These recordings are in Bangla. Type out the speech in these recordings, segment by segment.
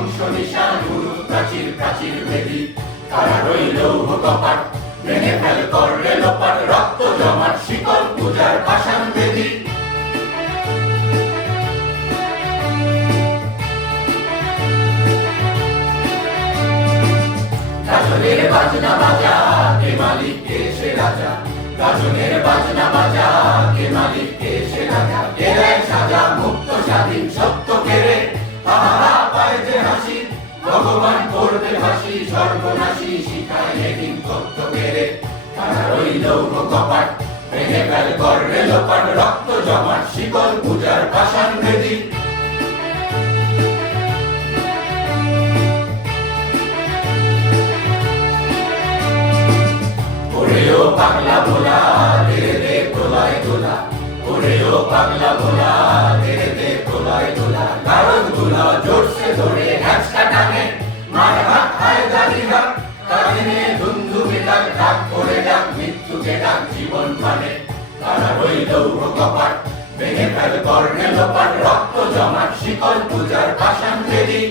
ধ্বংস নিশান উড়ু প্রাচীর প্রাচীর ভেদি তারা রইল কপাট ভেঙে ফেল করলে লোপাট রক্ত জমাট শিকল পূজার পাষাণ বেদি গাজনের বাজনা বাজা কে মালিক কে সে রাজা গাজনের বাজনা বাজা কে মালিক কে সে রাজা কে দেয় সাজা মুক্ত স্বাধীন সত্য কেড়ে আহা পায় যে হাসি ভগবান করবে হাসি সর্বনাশী শিখায় এদিন তত্ত্ব কেড়ে তারা রইল কপাট ভেঙে ফেল করলে লোপাট রক্ত জমাট শিকল পূজার পাষাণ বেদি পাগলা ভোলা ধীরে দে প্রলয় দোলা ওরেও পাগলা ভোলা ধীরে দে প্রলয় দোলা গারদ গুলা জোরসে ধরে হ্যাচকা টানে মার হাত খায় দাড়ি হাত কাঁদিনে ধুমধুমে ডাক ডাক করে ডাক মৃত্যুকে ডাক জীবন মানে তারা রইল কপাট ভেঙে ফেল করলে লোপাট রক্ত জমাট শিকল পূজার পাষাণ বেদি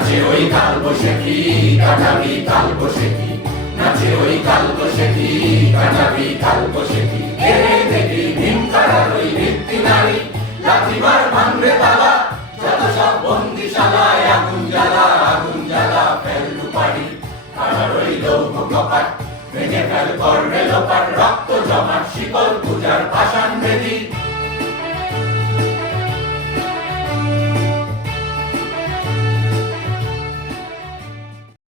নাচে ওই কাল বসেকি কাটাবি কাল বসেকি নাচে ওই কাল বসেকি কাটাবি কাল বসেকি এরে দেখি ভীম কারার ওই ভিত্তি নারী লাঠিমার ভাঙবে তালা যত সব বন্দিশালায় আগুন জ্বালা ফেল রূপারি তারা রইল কপাট ভেঙে ফেল করলে লোপাট রক্ত জমাট শিকল পূজার পাষাণ বেদি